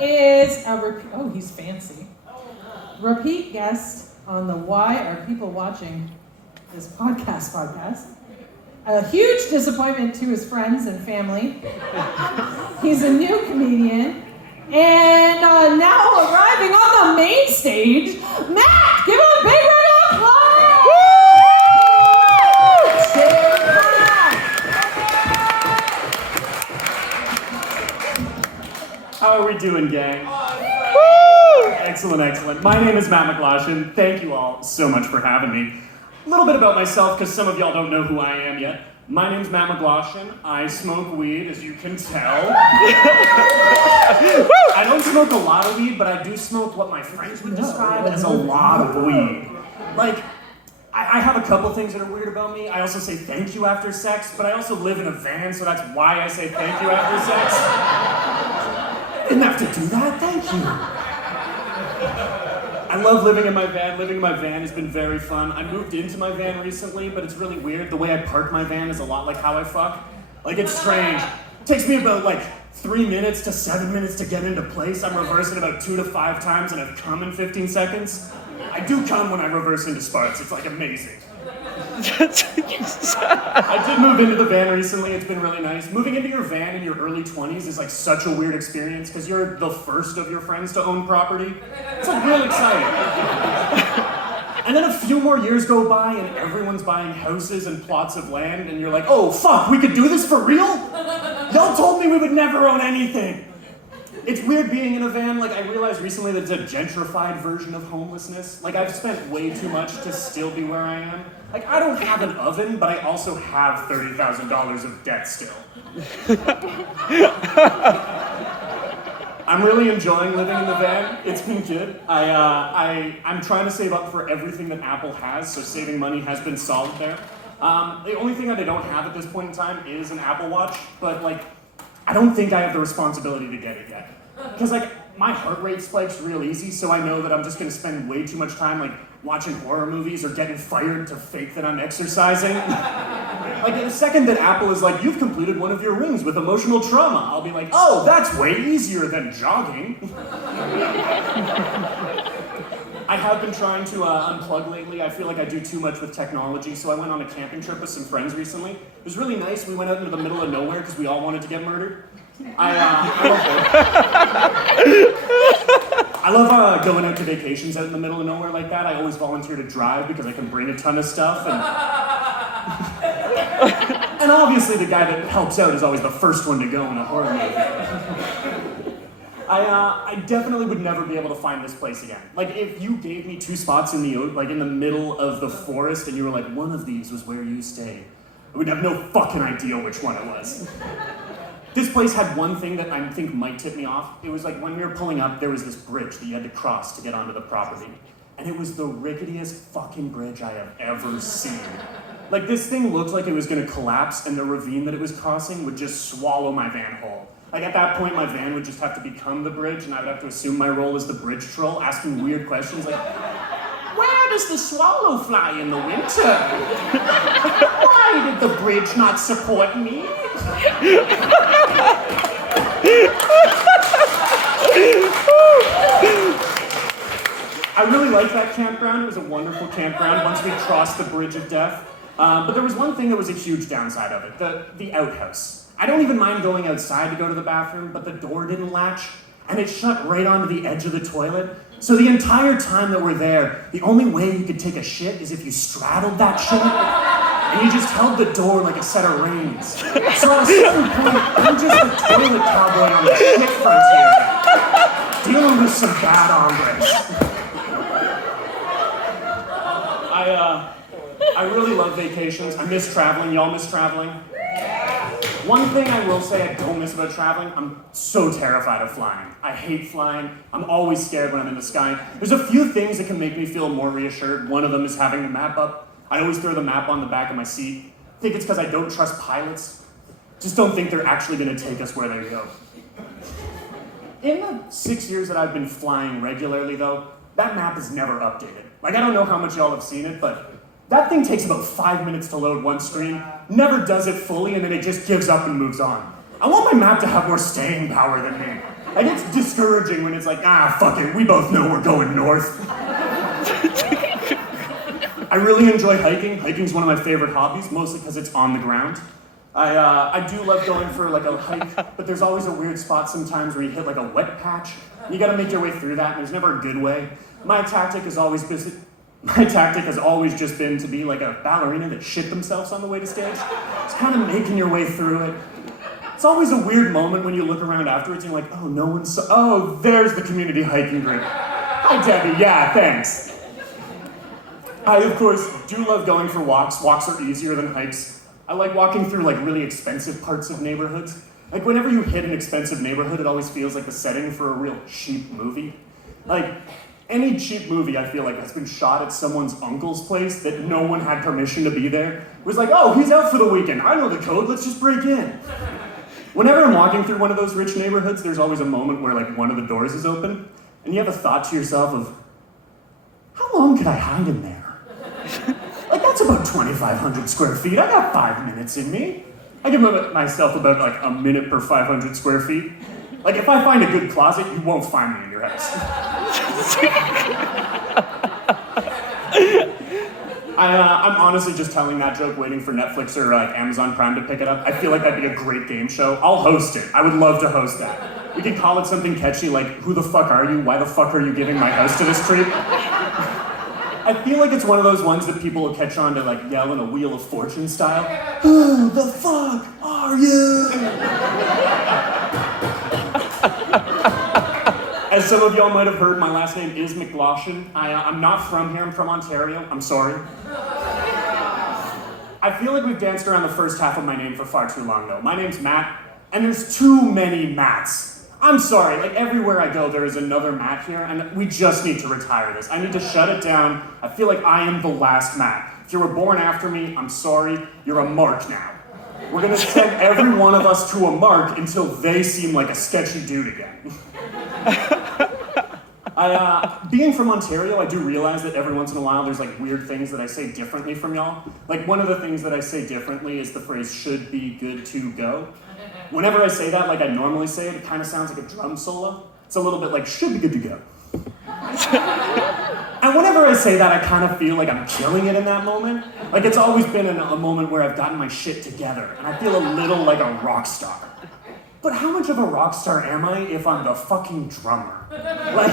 is a he's fancy. Repeat guest on the Why Are People Watching This podcast. A huge disappointment to his friends and family. He's a new comedian. And now arriving on the main stage, Matt! Give him a big round of applause! How are we doing, gang? Excellent. My name is Matt McGlashan. Thank you all so much for having me. A little bit about myself, because some of y'all don't know who I am yet. My name's Matt McGlashan. I smoke weed, as you can tell. I don't smoke a lot of weed, but I do smoke what my friends would describe as a lot of weed. Like, I have a couple things that are weird about me. I also say thank you after sex, but I also live in a van, so that's why I say thank you after sex. I didn't have to do that, thank you. I love living in my van. Living in my van has been very fun. I moved into my van recently, but it's really weird. The way I park my van is a lot like how I fuck. Like, it's strange. It takes me about 3 minutes to 7 minutes to get into place. I'm reversing about 2 to 5 times and I've come in 15 seconds. I do come when I reverse into Sparks. It's amazing. I did move into the van recently. It's been really nice. Moving into your van in your early 20s is such a weird experience because you're the first of your friends to own property. It's real exciting. And then a few more years go by and everyone's buying houses and plots of land and you're like, oh fuck, we could do this for real? Y'all told me we would never own anything. It's weird being in a van. I realized recently that it's a gentrified version of homelessness. I've spent way too much to still be where I am. I don't have an oven, but I also have $30,000 of debt still. I'm really enjoying living in the van. It's been good. I'm trying to save up for everything that Apple has, so saving money has been solid there. The only thing that I don't have at this point in time is an Apple Watch, but I don't think I have the responsibility to get it yet. Because my heart rate spikes real easy, so I know that I'm just gonna spend way too much time watching horror movies or getting fired to fake that I'm exercising. The second that Apple is you've completed one of your rings with emotional trauma, I'll be oh, that's way easier than jogging. I have been trying to unplug lately. I feel I do too much with technology, so I went on a camping trip with some friends recently. It was really nice. We went out into the middle of nowhere because we all wanted to get murdered. I love going out to vacations out in the middle of nowhere like that. I always volunteer to drive because I can bring a ton of stuff. And obviously the guy that helps out is always the first one to go in a horror movie. I definitely would never be able to find this place again. If you gave me 2 spots in the in the middle of the forest and you were one of these was where you stay, I would have no fucking idea which one it was. This place had one thing that I think might tip me off. It was when we were pulling up, there was this bridge that you had to cross to get onto the property. And it was the ricketiest fucking bridge I have ever seen. This thing looked like it was gonna collapse and the ravine that it was crossing would just swallow my van whole. At that point, my van would just have to become the bridge and I would have to assume my role as the bridge troll, asking weird questions where does the swallow fly in the winter? Why did the bridge not support me? I really liked that campground. It was a wonderful campground once we crossed the bridge of death. But there was one thing that was a huge downside of it, the outhouse. I don't even mind going outside to go to the bathroom, but the door didn't latch, and it shut right onto the edge of the toilet. So the entire time that we're there, the only way you could take a shit is if you straddled that shit, and you just held the door like a set of reins. So at a certain point, I'm just the toilet cowboy on the shit frontier, dealing with some bad hombres. I really love vacations. I miss traveling. Y'all miss traveling? One thing I will say I don't miss about traveling, I'm so terrified of flying. I hate flying. I'm always scared when I'm in the sky. There's a few things that can make me feel more reassured. One of them is having the map up. I always throw the map on the back of my seat. I think it's because I don't trust pilots. Just don't think they're actually going to take us where they go. In the 6 years that I've been flying regularly, though, that map is never updated. I don't know how much y'all have seen it, but that thing takes about 5 minutes to load one screen, never does it fully, and then it just gives up and moves on. I want my map to have more staying power than me. Like, it's discouraging when it's like, fuck it, we both know we're going north. I really enjoy hiking. Hiking's one of my favorite hobbies, mostly because it's on the ground. I do love going for like a hike, but there's always a weird spot sometimes where you hit like a wet patch. You gotta make your way through that, and there's never a good way. My tactic has always just been to be like a ballerina that shit themselves on the way to stage. Just kind of making your way through it. It's always a weird moment when you look around afterwards and you're like, oh, no one saw, oh, there's the community hiking group. Hi, Debbie, yeah, thanks. I, of course, do love going for walks. Walks are easier than hikes. I like walking through like really expensive parts of neighborhoods. Like whenever you hit an expensive neighborhood, it always feels like the setting for a real cheap movie. Like any cheap movie, I feel like, has been shot at someone's uncle's place that no one had permission to be there. It was like, oh, he's out for the weekend. I know the code, let's just break in. Whenever I'm walking through one of those rich neighborhoods, there's always a moment where like one of the doors is open, and you have a thought to yourself of, how long could I hide in there? Like, that's about 2,500 square feet. I got 5 minutes in me. I give myself about like a minute per 500 square feet. Like, if I find a good closet, you won't find me in your house. I'm honestly just telling that joke, waiting for Netflix or Amazon Prime to pick it up. I feel like that'd be a great game show. I'll host it. I would love to host that. We could call it something catchy like, who the fuck are you? Why the fuck are you giving my house to this creep? I feel like it's one of those ones that people will catch on to like yell in a Wheel of Fortune style. Who the fuck are you? As some of y'all might have heard, my last name is McGlashan. I'm not from here, I'm from Ontario. I'm sorry. I feel like we've danced around the first half of my name for far too long though. My name's Matt, and there's too many Matts. I'm sorry, like everywhere I go there is another Matt here, and we just need to retire this. I need to shut it down. I feel like I am the last Matt. If you were born after me, I'm sorry, you're a mark now. We're gonna send every one of us to a mark until they seem like a sketchy dude again. Being from Ontario, I do realize that every once in a while there's like weird things that I say differently from y'all. Like one of the things that I say differently is the phrase should be good to go. Whenever I say that like I normally say it, it kind of sounds like a drum solo. It's a little bit like should be good to go. And whenever I say that, I kind of feel like I'm killing it in that moment. Like it's always been a moment where I've gotten my shit together and I feel a little like a rock star. But how much of a rock star am I if I'm the fucking drummer? Like,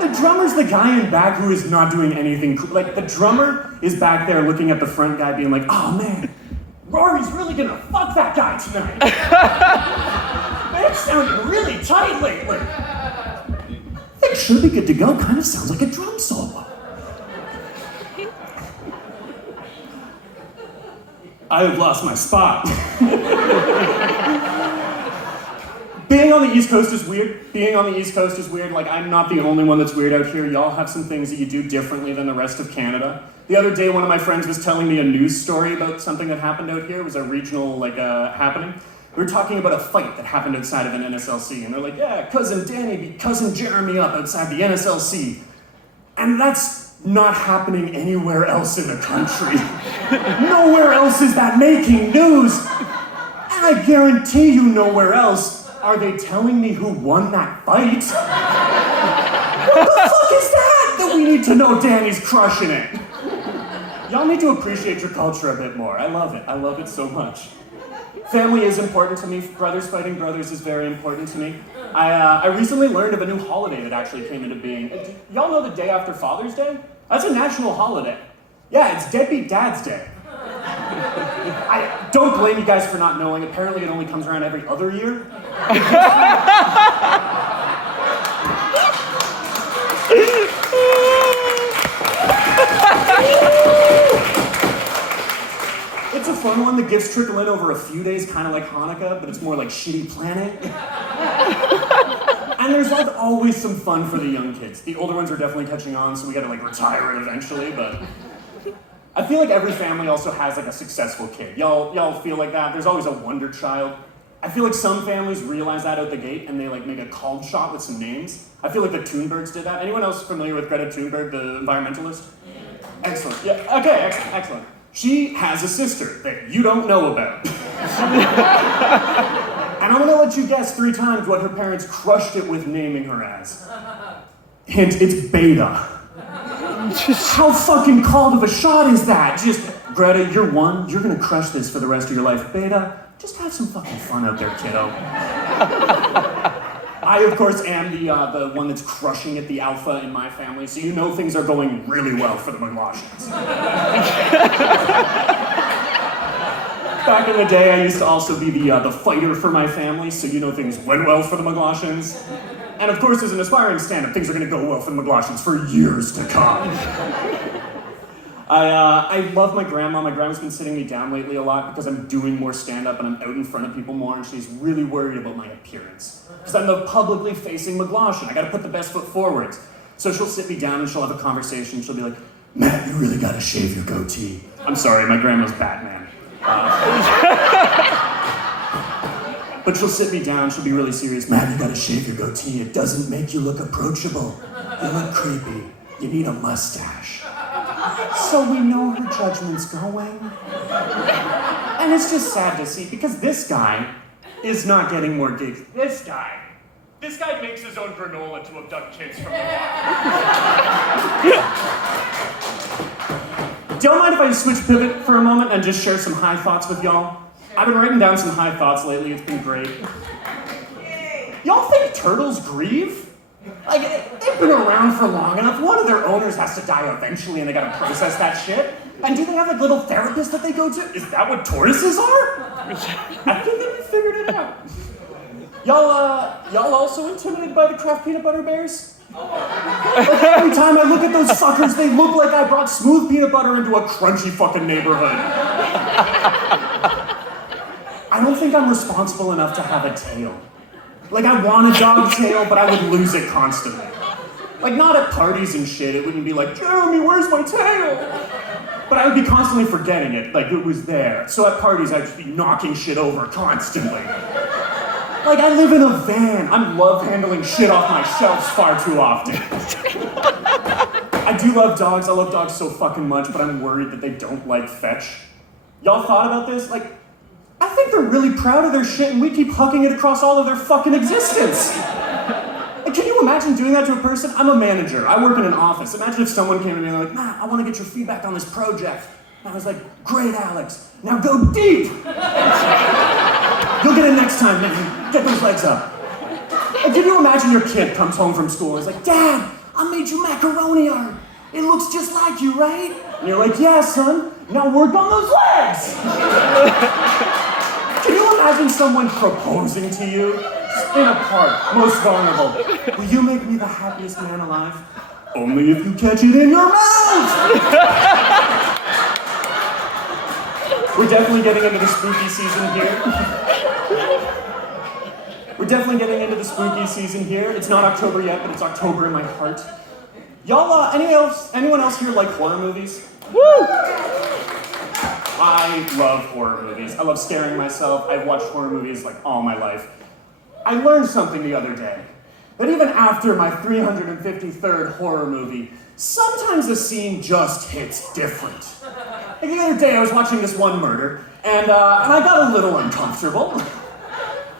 the drummer's the guy in back who is not doing anything cool. Like, the drummer is back there looking at the front guy being like, oh man, Rory's really gonna fuck that guy tonight. Man, it's sounding really tight lately. It should be good to go kind of sounds like a drum solo. I have lost my spot. Being on the East Coast is weird. Like, I'm not the only one that's weird out here. Y'all have some things that you do differently than the rest of Canada. The other day, one of my friends was telling me a news story about something that happened out here. It was a regional, happening. We were talking about a fight that happened outside of an NSLC. And they're like, yeah, cousin Danny beat cousin Jeremy up outside the NSLC. And that's not happening anywhere else in the country. Nowhere else is that making news. And I guarantee you nowhere else are they telling me who won that fight. What the fuck is that we need to know Danny's crushing it? Y'all need to appreciate your culture a bit more. I love it so much. Family is important to me. Brothers fighting brothers is very important to me. I recently learned of a new holiday that actually came into being. Y'all know the day after Father's Day? That's a national holiday. Yeah, it's Deadbeat Dad's Day. I don't blame you guys for not knowing. Apparently it only comes around every other year. It's a fun one. The gifts trickle in over a few days, kind of like Hanukkah, but it's more like shitty planning. And there's always some fun for the young kids. The older ones are definitely catching on, so we gotta retire it eventually, but I feel like every family also has a successful kid. Y'all feel like that? There's always a wonder child. I feel like some families realize that out the gate and they make a called shot with some names. I feel like the Thunbergs did that. Anyone else familiar with Greta Thunberg, the environmentalist? Excellent. Yeah. Okay. Excellent. She has a sister that you don't know about. And And I'm gonna let you guess 3 times what her parents crushed it with naming her as. Hint, it's Beta. How fucking called of a shot is that? Just, Greta, you're 1, you're gonna crush this for the rest of your life. Beta, just have some fucking fun out there, kiddo. I, of course, am the one that's crushing it, the alpha in my family, so you know things are going really well for the McGlashans. Back in the day, I used to also be the fighter for my family, so you know things went well for the McGlashans. And of course, as an aspiring stand-up, things are gonna go well for the McGlashans for years to come. I love my grandma. My grandma's been sitting me down lately a lot because I'm doing more stand-up and I'm out in front of people more, and she's really worried about my appearance. Because I'm the publicly facing McGlashan. I gotta put the best foot forward. So she'll sit me down and she'll have a conversation. She'll be like, Matt, you really gotta shave your goatee. I'm sorry, my grandma's Batman. But she'll sit me down, she'll be really serious. Matt, you gotta shave your goatee. It doesn't make you look approachable. You look creepy. You need a mustache. So we know her judgment's going. And it's just sad to see, because this guy is not getting more gigs. This guy makes his own granola to abduct kids from the block. Don't mind if I switch pivot for a moment and just share some high thoughts with y'all? I've been writing down some high thoughts lately, it's been great. Y'all think turtles grieve? Like, they've been around for long enough. One of their owners has to die eventually and they gotta process that shit. And do they have like little therapists that they go to? Is that what tortoises are? I think that we figured it out. Y'all also intimidated by the Kraft peanut butter bears? Like, every time I look at those fuckers, they look like I brought smooth peanut butter into a crunchy fucking neighborhood. I don't think I'm responsible enough to have a tail. Like, I want a dog tail, but I would lose it constantly. Like, not at parties and shit, it wouldn't be like, Jeremy, where's my tail? But I would be constantly forgetting it, like it was there. So at parties, I'd just be knocking shit over constantly. Like, I live in a van. I'm love handling shit off my shelves far too often. I do love dogs. I love dogs so fucking much, but I'm worried that they don't like fetch. Y'all thought about this? Like, I think they're really proud of their shit and we keep hucking it across all of their fucking existence. Like, can you imagine doing that to a person? I'm a manager. I work in an office. Imagine if someone came to me and they're like, Matt, I want to get your feedback on this project. And I was like, great, Alex. Now go deep. You'll get it next time, man. Get those legs up. Like, can you imagine your kid comes home from school and is like, Dad, I made you macaroni art. It looks just like you, right? And you're like, yeah, son. Now work on those legs. Can you imagine someone proposing to you? In a park, most vulnerable. Will you make me the happiest man alive? Only if you catch it in your mouth! We're definitely getting into the spooky season here. It's not October yet, but it's October in my heart. Y'all, anyone else here like horror movies? Woo! I love horror movies. I love scaring myself. I've watched horror movies like all my life. I learned something the other day, that even after my 353rd horror movie, sometimes the scene just hits different. Like the other day I was watching this one murder, and I got a little uncomfortable.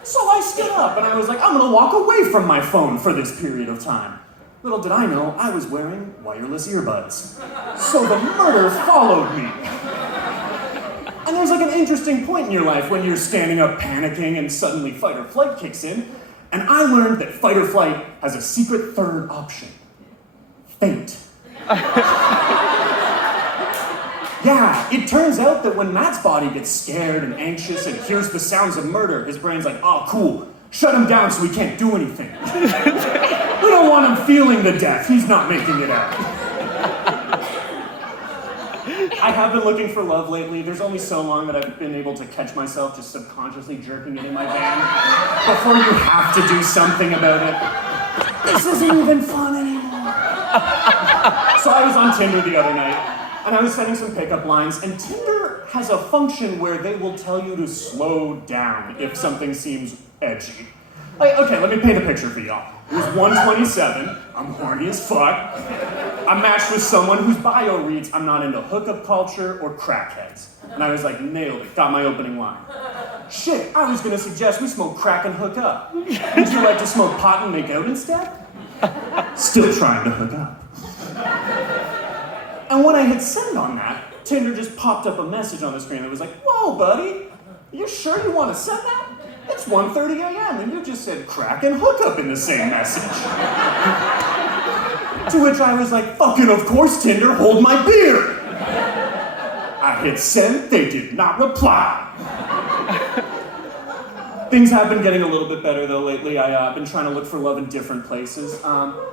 So I stood up and I was like, I'm gonna walk away from my phone for this period of time. Little did I know, I was wearing wireless earbuds. So the murder followed me. And there's like an interesting point in your life when you're standing up panicking and suddenly fight or flight kicks in. And I learned that fight or flight has a secret third option. Faint. Yeah, it turns out that when Matt's body gets scared and anxious and hears the sounds of murder, his brain's like, oh, cool, shut him down so he can't do anything. We don't want him feeling the death, he's not making it out. I have been looking for love lately. There's only so long that I've been able to catch myself just subconsciously jerking it in my van before you have to do something about it. This isn't even fun anymore. So I was on Tinder the other night, and I was sending some pickup lines, and Tinder has a function where they will tell you to slow down if something seems edgy. Like, okay, let me paint a picture for y'all. It was 1:27, I'm horny as fuck. I'm matched with someone whose bio reads, I'm not into hookup culture or crackheads. And I was like, nailed it, got my opening line. Shit, I was gonna suggest we smoke crack and hook up. Would you like to smoke pot and make out instead? Still trying to hook up. And when I hit send on that, Tinder just popped up a message on the screen that was like, whoa, buddy, you sure you want to send that? It's 1:30 a.m. and you just said crack and hook up in the same message. To which I was like, fucking of course, Tinder, hold my beer. I hit send, they did not reply. Things have been getting a little bit better though lately. I've been trying to look for love in different places.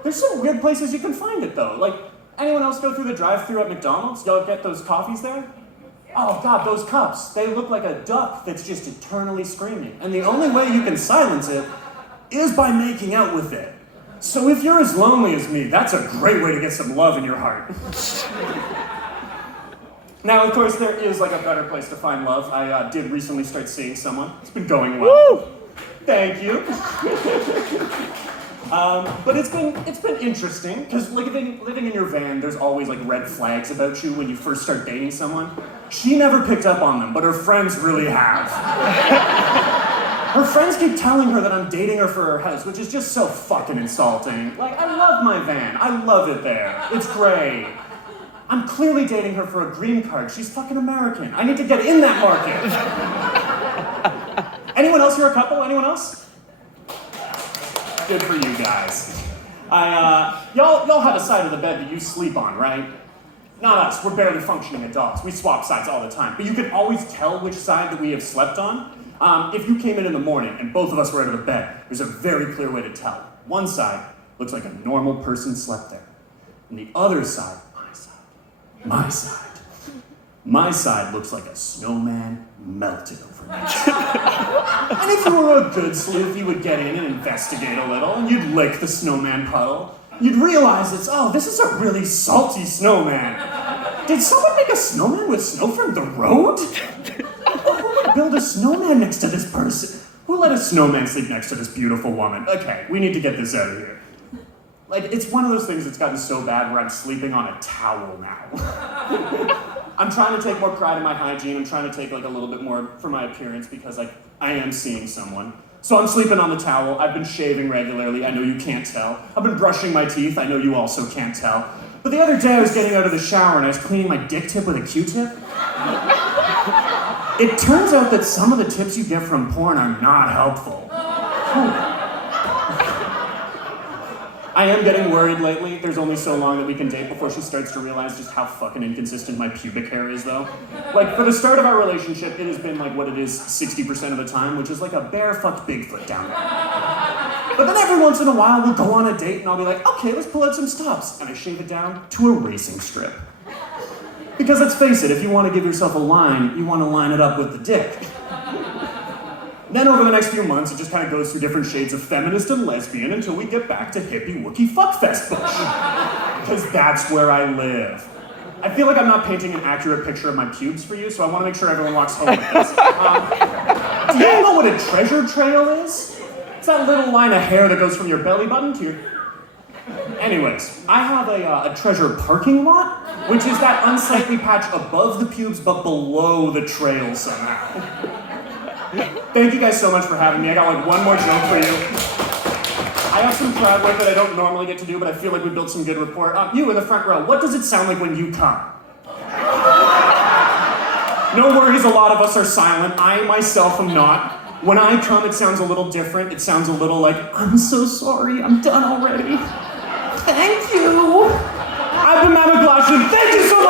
There's some weird places you can find it though. Like, anyone else go through the drive-thru at McDonald's? Y'all get those coffees there? Oh God, those cups. They look like a duck that's just eternally screaming. And the only way you can silence it is by making out with it. So if you're as lonely as me, that's a great way to get some love in your heart. Now, of course, there is like a better place to find love. I did recently start seeing someone. It's been going well. Woo! Thank you. But it's been interesting because living in your van, there's always like red flags about you when you first start dating someone. She never picked up on them, but her friends really have. Her friends keep telling her that I'm dating her for her house, which is just so fucking insulting. Like, I love my van. I love it there. It's great. I'm clearly dating her for a green card. She's fucking American. I need to get in that market. Anyone else here a couple? Anyone else? Good for you guys. Y'all have a side of the bed that you sleep on, right? Not us. We're barely functioning adults. We swap sides all the time. But you can always tell which side that we have slept on. If you came in the morning and both of us were out of the bed, there's a very clear way to tell. One side looks like a normal person slept there. And the other side, my side looks like a snowman melted overnight. And if you were a good sleuth, you would get in and investigate a little, and you'd lick the snowman puddle. You'd realize this is a really salty snowman. Did someone make a snowman with snow from the road? Or who would build a snowman next to this person? Who let a snowman sleep next to this beautiful woman? Okay, we need to get this out of here. Like, it's one of those things that's gotten so bad where I'm sleeping on a towel now. I'm trying to take more pride in my hygiene. I'm trying to take like a little bit more for my appearance because like I am seeing someone. So I'm sleeping on the towel. I've been shaving regularly. I know you can't tell. I've been brushing my teeth. I know you also can't tell. But the other day I was getting out of the shower and I was cleaning my dick tip with a Q-tip. It turns out that some of the tips you get from porn are not helpful. I am getting worried lately. There's only so long that we can date before she starts to realize just how fucking inconsistent my pubic hair is, though. Like, for the start of our relationship, it has been like what it is 60% of the time, which is like a bare-fucked Bigfoot down there. But then every once in a while, we'll go on a date and I'll be like, okay, let's pull out some stops. And I shave it down to a racing strip. Because let's face it, if you want to give yourself a line, you want to line it up with the dick. Then over the next few months, it just kind of goes through different shades of feminist and lesbian until we get back to hippie Wookiee fuckfest bush. Because that's where I live. I feel like I'm not painting an accurate picture of my pubes for you, so I want to make sure everyone walks home with this. Do you know what a treasure trail is? It's that little line of hair that goes from your belly button to your... Anyways, I have a treasure parking lot, which is that unsightly patch above the pubes but below the trail somehow. Thank you guys so much for having me. I got like one more joke for you. I have some crowd work that I don't normally get to do, but I feel like we built some good rapport. You in the front row, what does it sound like when you come? No worries, a lot of us are silent. I myself am not. When I come, it sounds a little different. It sounds a little like, I'm so sorry, I'm done already. Thank you. I've been McGlashan. Thank you so much.